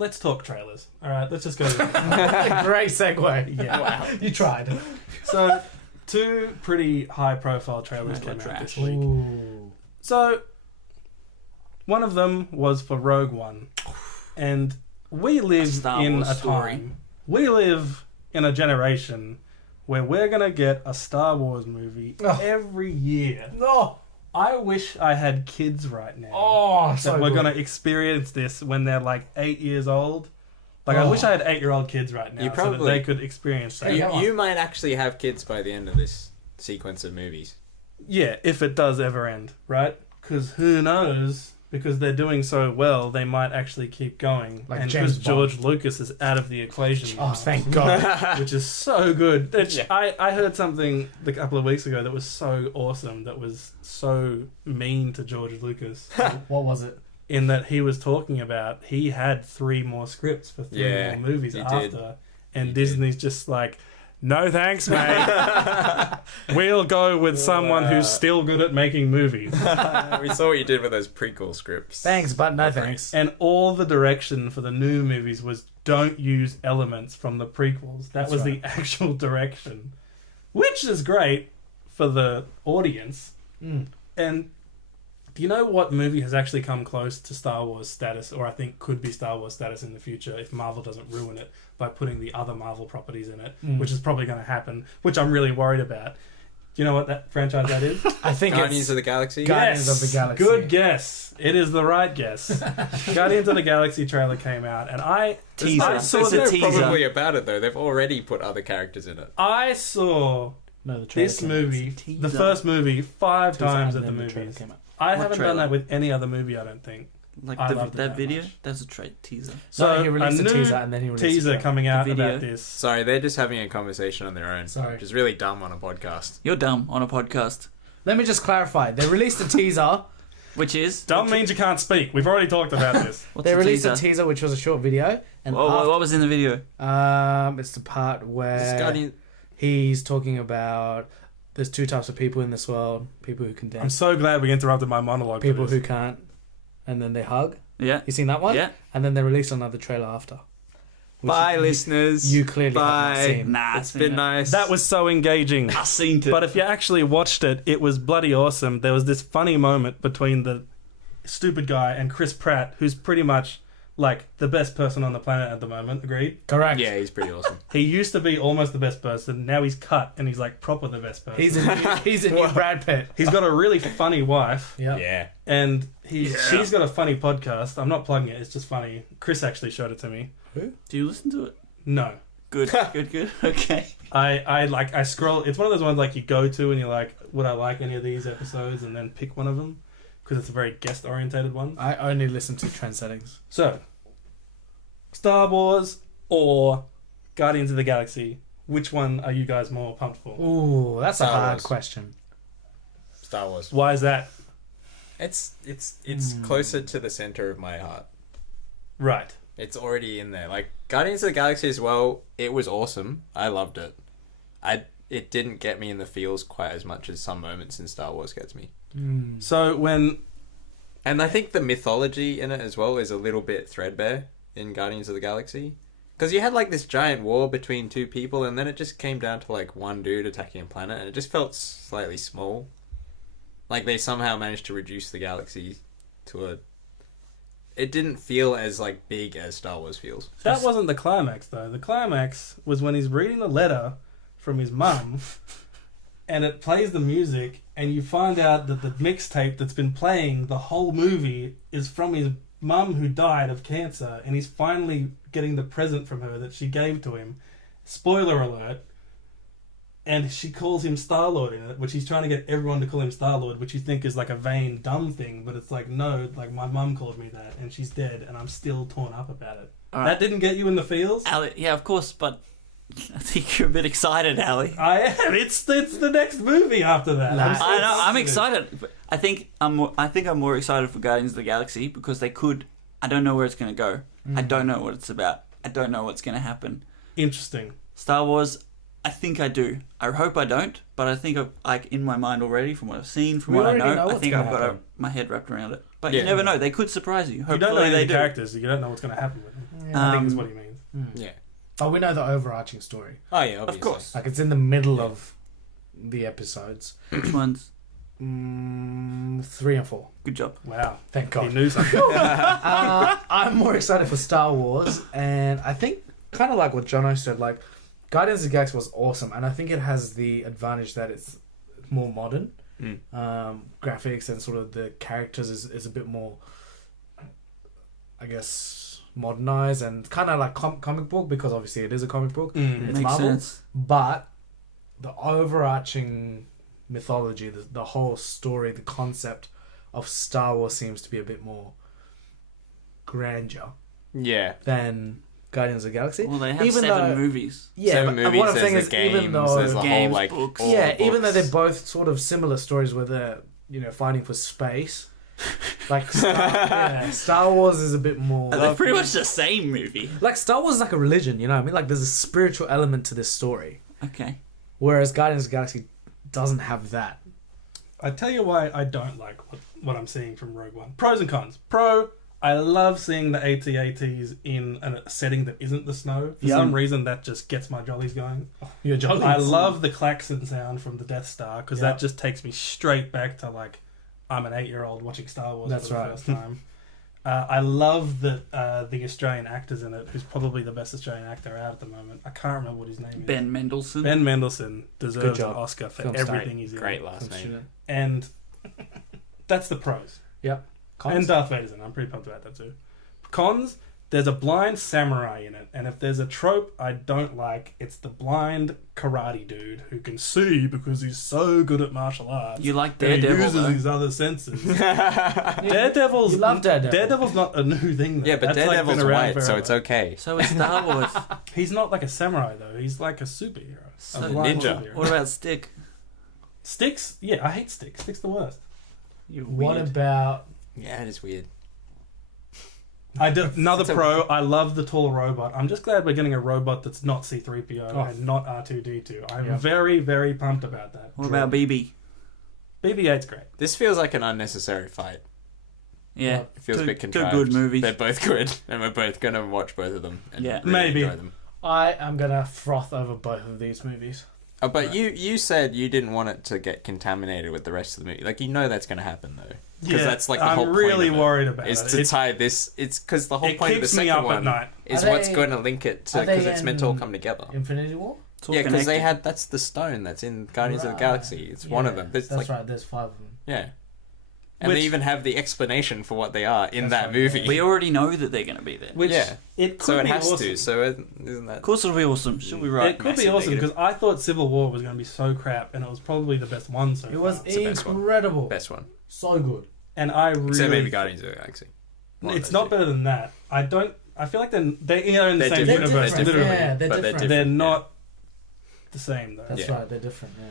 let's talk trailers. All right, let's just go. Great segue. Yeah, wow, you tried. So, 2 pretty high-profile trailers came out this week. Ooh. So, one of them was for Rogue One, and we live in a time. We live in a generation where we're gonna get a Star Wars movie every year. No. I wish I had kids right now. Oh, so that we're good. gonna experience this when they're like 8 years old. Like, I wish I had 8-year-old kids right now so that they could experience that. You might actually have kids by the end of this sequence of movies. Yeah, if it does ever end, right? Because who knows? Because they're doing so well, they might actually keep going. Like and James because George Lucas is out of the equation now, Oh, thank God. which is so good. I heard something a couple of weeks ago that was so awesome, that was so mean to George Lucas. What was it? In that he was talking about he had 3 more scripts for 3 more movies after. And Disney's just like, no thanks, mate. We'll go with someone who's still good at making movies. We saw what you did with those prequel scripts. Thanks, but no thanks. And all the direction for the new movies was don't use elements from the prequels. That was the actual direction. Which is great for the audience. And do you know what movie has actually come close to Star Wars status, or I think could be Star Wars status in the future if Marvel doesn't ruin it by putting the other Marvel properties in it, which is probably going to happen, which I'm really worried about. Do you know what that franchise that is? I think Guardians of the Galaxy? Guardians of the Galaxy. Good guess. It is the right guess. Guardians of the Galaxy trailer came out, and I saw There's no probably about it, though. They've already put other characters in it. I saw this movie, the first movie, 5 times at the movies. I haven't done that with any other movie, I don't think. Like that video? much. That's a teaser. So he released a a new teaser and then he released teaser a coming out video. about this. Sorry, they're just having a conversation on their own. Sorry. Which is really dumb on a podcast. You're dumb on a podcast. Let me just clarify. They released a teaser. Which is? Dumb means you can't speak. We've already talked about this. They released a teaser which was a short video. And what was in the video? It's the part where Guardian... he's talking about there's 2 types of people in this world. People who can dance. I'm so glad we interrupted my monologue. People who can't. And then they hug. Yeah. You seen that one? Yeah. And then they released another trailer after. Bye, listeners. You clearly haven't seen. Nah, it's been nice. That was so engaging. I seen it. But if you actually watched it, it was bloody awesome. There was this funny moment between the stupid guy and Chris Pratt, who's pretty much like the best person on the planet at the moment. Agreed? Correct. Yeah, he's pretty awesome. He used to be almost the best person. Now he's cut and he's like proper the best person. He's a new Brad Pitt. He's got a really funny wife. Yep. Yeah. And she's got a funny podcast. I'm not plugging it. It's just funny. Chris actually showed it to me. Who? Do you listen to it? No. Good. Okay. I scroll. It's one of those ones like you go to and you're like, would I like any of these episodes? And then pick one of them because it's a very guest orientated one. I only listen to trend settings. So, Star Wars or Guardians of the Galaxy? Which one are you guys more pumped for? Ooh, that's Star a hard Wars. question. Star Wars. Why is that? It's closer to the center of my heart. Right. It's already in there. Like Guardians of the Galaxy as well, it was awesome. I loved it. It didn't get me in the feels quite as much as some moments in Star Wars gets me. So And I think the mythology in it as well is a little bit threadbare in Guardians of the Galaxy. Because you had like this giant war between 2 people and then it just came down to like one dude attacking a planet and it just felt slightly small. Like they somehow managed to reduce the galaxy to a... It didn't feel as like big as Star Wars feels. that wasn't the climax though. The climax was when he's reading the letter from his mum and it plays the music and you find out that the mixtape that's been playing the whole movie is from his mum who died of cancer and he's finally getting the present from her that she gave to him. Spoiler alert. And she calls him Star-Lord in it, which he's trying to get everyone to call him Star-Lord, which you think is like a vain, dumb thing, but it's like, no, like my mum called me that and she's dead and I'm still torn up about it. All right. That didn't get you in the feels? Ali, yeah, of course, but I think you're a bit excited, Ali. I am. It's the next movie after that. Nah. I know. I'm excited. But I think I'm more excited for Guardians of the Galaxy because they could. I don't know where it's going to go. I don't know what it's about. I don't know what's going to happen. Interesting. Star Wars, I think I do. I hope I don't, but I think like in my mind already from what I've seen, from We what I already know I what's think gonna I've got happen. my head wrapped around it. But you never know. They could surprise you. You Hopefully don't know any they of the do. characters, so you don't know what's going to happen with them. Yeah. I think is what he means. Yeah. But we know the overarching story. Oh yeah, obviously. Of course. Like, it's in the middle of the episodes. Which ones? 3 and 4. Good job. Wow. Thank He God. knew something. I'm more excited for Star Wars, and I think kind of like what Jono said, like Guardians of the Galaxy was awesome, and I think it has the advantage that it's more modern. Graphics and sort of the characters is a bit more, I guess, modernized and kind of like comic book, because obviously it is a comic book. It's Makes Marvel, sense. but the overarching mythology, the whole story, the concept of Star Wars seems to be a bit more grandeur Yeah. than Guardians of the Galaxy. Well, they have Even 7 though- movies. Yeah, 7 but movies, what I'm there's saying the is, games, even though there's the Games, whole like books. all yeah, the even though books. they're both sort of similar stories where they're, you know, fighting for space, like Star Wars is a bit more They're pretty much the same movie. like Star Wars is like a religion, you know what I mean? Like there's a spiritual element to this story, Okay. whereas Guardians of the Galaxy doesn't have that. I tell you why I don't like what I'm seeing from Rogue One. Pros and cons. Pro, I love seeing the AT-ATs in a setting that isn't the snow. For some reason, that just gets my jollies going. You're jolly. I love the klaxon sound from the Death Star, because Yeah. that just takes me straight back to, like, I'm an 8-year-old watching Star Wars That's for the right. first time. I love that the Australian actors in it, who's probably the best Australian actor out at the moment. I can't remember what his name is. Ben Mendelsohn. Ben Mendelsohn deserves an job. Oscar for Film everything he's in. Great last name. And that's the pros. Yep. And Darth Vader's in it. I'm pretty pumped about that too. Cons, there's a blind samurai in it. And if there's a trope I don't like, it's the blind karate dude who can see because he's so good at martial arts. You like that he Daredevil, uses though. his other senses. Daredevil's... You love Daredevil. Daredevil's not a new thing, though. Yeah, but That's, like, Daredevil's been around white, so forever. it's okay. So is Star Wars. He's not like a samurai, though. He's like a superhero. So a blind ninja. superhero. What about Stick? Sticks? Yeah, I hate Sticks. Sticks the worst. You're What weird. about Yeah, it is weird. I did another It's a- pro. I love the tall robot. I'm just glad we're getting a robot that's not C-3PO Oh. and not R2-D2. I'm Yeah. very, very pumped about that. What about BB? BB-8's great. This feels like an unnecessary fight. Yeah. It feels a bit Two contrived. good movies. They're both good, and we're both gonna watch both of them. And Yeah. really Maybe. enjoy them. I am gonna froth over both of these movies. Oh, but Right. you said you didn't want it to get contaminated with the rest of the movie. Like, you know that's going to happen, though. Because that's like the I'm whole point really of it, worried about is it. to It, tie this. It's because the whole it point of the keeps me second up at one night. is Are what's they- going to link it to, are they because it's meant to all in come together. Infinity War? It's all Yeah, because they connected. had, that's the stone that's in Guardians of the Galaxy. It's one of Yeah, them. There's that's like, right, there's 5 of them. yeah. And Which- they even have the explanation for what they are in That's that right, movie. We already know that they're going to be there. Which Yeah. it could So it be has awesome. to. So isn't that... Of course it'll be awesome. Should we write It could be massive awesome negative? because I thought Civil War was going to be so crap, and it was probably the best one so It was far. It's the best one. incredible. Best one. So good. And I really, Except maybe Guardians of the Galaxy. One of it's those not two. better than that. I feel like they're in the They're same different. universe, They're literally. Yeah, they're But they're different. They're different, not the same though. That's Yeah. right, they're different. Yeah.